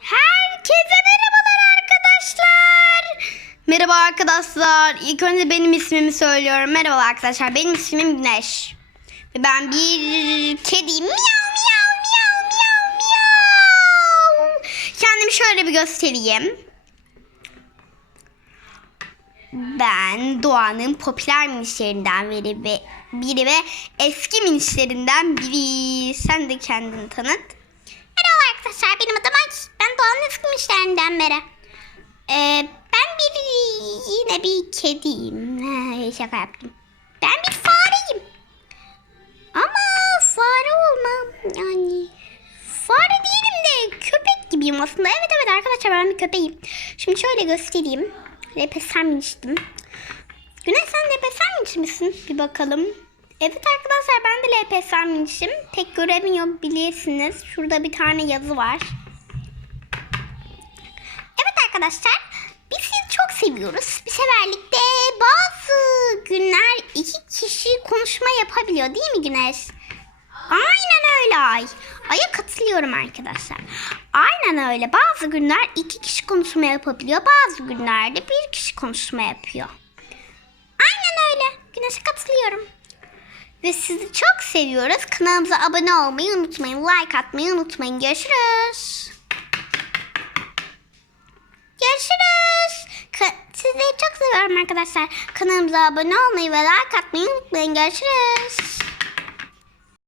Herkese merhabalar arkadaşlar. Merhaba arkadaşlar. İlk önce benim ismimi söylüyorum. Merhaba arkadaşlar. Benim ismim Güneş. Ve ben bir kediyim. Miyav miyav miyav miyav miyav. Kendimi şöyle bir göstereyim. Ben Doğan'ın popüler minişlerinden biri ve biri ve eski minişlerinden biri. Sen de kendini tanıt. Merhaba arkadaşlar benim adım Ay. Eski minişlerinden biri. Ee, ben bir yine bir kediyim. Şaka yaptım. Ben bir fareyim. Ama fare olmam yani. Fare değilim de köpek gibiyim aslında. Evet evet arkadaşlar ben bir köpeğim. Şimdi şöyle göstereyim. Lepesen miniştim. Güneş sen lepesen minişi misin? Bir bakalım. Evet arkadaşlar ben de lepesen minişim. Pek göremiyor bilirsiniz. Şurada bir tane yazı var. Arkadaşlar biz sizi çok seviyoruz. Bir severlikte bazı günler iki kişi konuşma yapabiliyor değil mi Güneş? Aynen öyle Ay. Ay'a katılıyorum arkadaşlar. Aynen öyle. Bazı günler iki kişi konuşma yapabiliyor. Bazı günlerde bir kişi konuşma yapıyor. Aynen öyle. Güneş'e katılıyorum. Ve sizi çok seviyoruz. Kanalımıza abone olmayı unutmayın. Like atmayı unutmayın. Görüşürüz. Seviyorum arkadaşlar. Kanalımıza abone olmayı ve like atmayı unutmayın. Görüşürüz.